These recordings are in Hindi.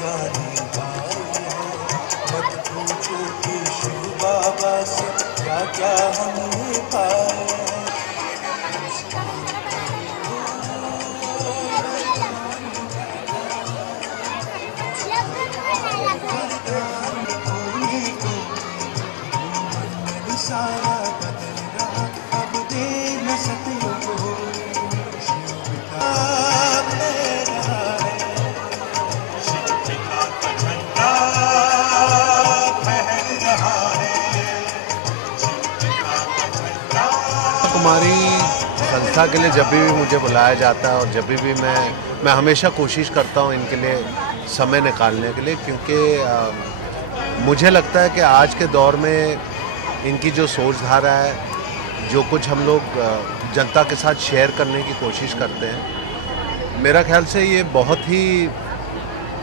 जाने भाई है। मत पूछो कि शिव बाबा से क्या क्या हमने पाया है। सारा बदल रहा अब दे न सतयुग हो। शिव पिता ले रहा है, शिव पिता का झंडा फहर रहा है, शिव पिता का झंडा। हमारी संस्था के लिए जब भी मुझे बुलाया जाता है और जब भी मैं हमेशा कोशिश करता हूँ इनके लिए समय निकालने के लिए, क्योंकि मुझे लगता है कि आज के दौर में इनकी जो सोचधारा है, जो कुछ हम लोग जनता के साथ शेयर करने की कोशिश करते हैं, मेरा ख्याल से ये बहुत ही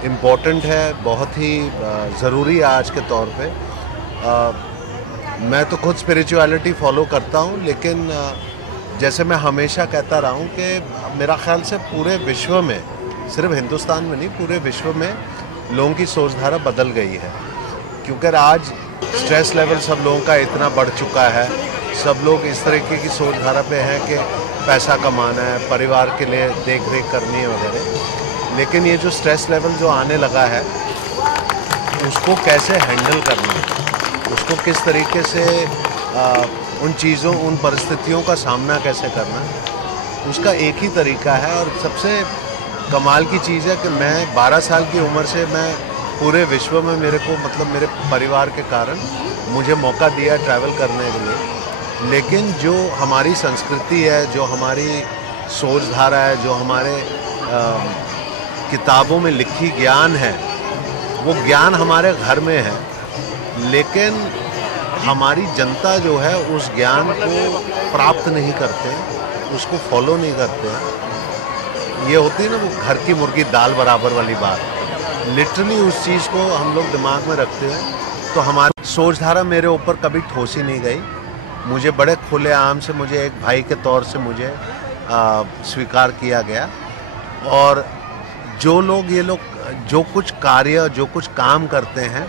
इम्पोर्टेंट है, बहुत ही ज़रूरी है आज के तौर पे। मैं तो खुद स्पिरिचुअलिटी फॉलो करता हूँ, लेकिन जैसे मैं हमेशा कहता रहा हूँ कि मेरा ख्याल से पूरे विश्व में, सिर्फ हिंदुस्तान में नहीं, पूरे विश्व में लोगों की सोचधारा बदल गई है। क्योंकि आज स्ट्रेस लेवल सब लोगों का इतना बढ़ चुका है, सब लोग इस तरीके की सोचधारा पे हैं कि पैसा कमाना है, परिवार के लिए देख रेख करनी है वगैरह। लेकिन ये जो स्ट्रेस लेवल जो आने लगा है, उसको कैसे हैंडल करना है, उसको किस तरीके से उन चीज़ों, उन परिस्थितियों का सामना कैसे करना है, उसका एक ही तरीका है। और सबसे कमाल की चीज़ है कि मैं 12 साल की उम्र से मैं पूरे विश्व में, मेरे को मतलब मेरे परिवार के कारण मुझे मौका दिया ट्रैवल करने के लिए। लेकिन जो हमारी संस्कृति है, जो हमारी सोचधारा है, जो हमारे किताबों में लिखी ज्ञान है, वो ज्ञान हमारे घर में है, लेकिन हमारी जनता जो है उस ज्ञान को प्राप्त नहीं करते, उसको फॉलो नहीं करते। ये होती है ना वो घर की मुर्गी दाल बराबर वाली बात, लिटरली उस चीज़ को हम लोग दिमाग में रखते हैं। तो हमारी सोचधारा मेरे ऊपर कभी ठोसी नहीं गई। मुझे बड़े खुलेआम से, मुझे एक भाई के तौर से मुझे स्वीकार किया गया। और जो लोग, ये लोग जो कुछ कार्य, जो कुछ काम करते हैं,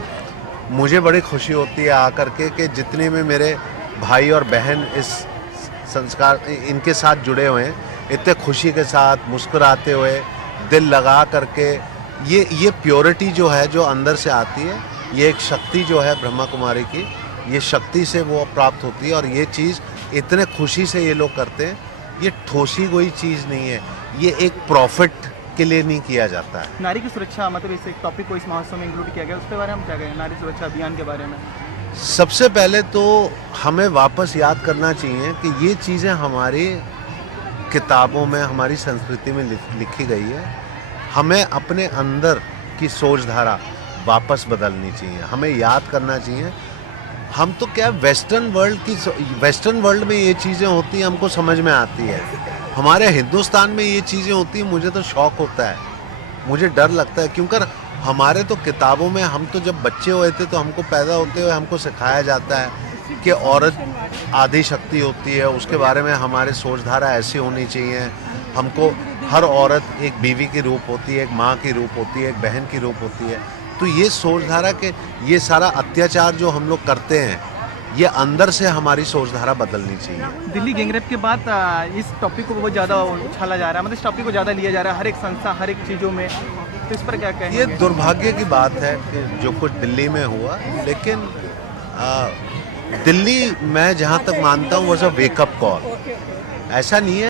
मुझे बड़ी खुशी होती है आकर के कि जितने भी मेरे भाई और बहन इस संस्कार, इनके साथ जुड़े हुए हैं, इतने खुशी के साथ मुस्कुराते हुए, दिल लगा करके, ये प्योरिटी जो है, जो अंदर से आती है, ये एक शक्ति जो है ब्रह्मा कुमारी की, ये शक्ति से वो प्राप्त होती है। और ये चीज़ इतने खुशी से ये लोग करते हैं, ये ठोसी कोई चीज़ नहीं है, ये एक प्रॉफिट के लिए नहीं किया जाता है। नारी की सुरक्षा, मतलब इस एक टॉपिक को इस महोत्सव में इंक्लूड किया गया, उसके बारे में हम क्या कहें, नारी सुरक्षा अभियान के बारे में? सबसे पहले तो हमें वापस याद करना चाहिए कि ये चीज़ें हमारी किताबों में, हमारी संस्कृति में लिखी गई है। हमें अपने अंदर की सोचधारा वापस बदलनी चाहिए, हमें याद करना चाहिए। हम तो क्या, वेस्टर्न वर्ल्ड में ये चीज़ें होती हैं, हमको समझ में आती है। हमारे हिंदुस्तान में ये चीज़ें होती हैं, मुझे तो शौक होता है, मुझे डर लगता है। क्योंकि हमारे तो किताबों में, हम तो जब बच्चे हुए थे तो हमको पैदा होते हुए हमको सिखाया जाता है कि औरत आदि शक्ति होती है, उसके बारे में हमारे सोचधारा ऐसी होनी चाहिए। हमको हर औरत एक बीवी की रूप होती है, एक माँ की रूप होती है, एक बहन की रूप होती है। तो ये सोचधारा के, ये सारा अत्याचार जो हम लोग करते हैं, ये अंदर से हमारी सोचधारा बदलनी चाहिए। दिल्ली गैंगरेप के बाद इस टॉपिक को बहुत ज़्यादा उछाला जा रहा है, मतलब इस टॉपिक को ज़्यादा लिया जा रहा है हर एक संस्था, हर एक चीज़ों में, तो इस पर क्या कहेंगे? ये दुर्भाग्य की बात है कि जो कुछ दिल्ली में हुआ, लेकिन दिल्ली, मैं जहाँ तक मानता हूँ, वो सब वेकअप कॉल, ऐसा नहीं है।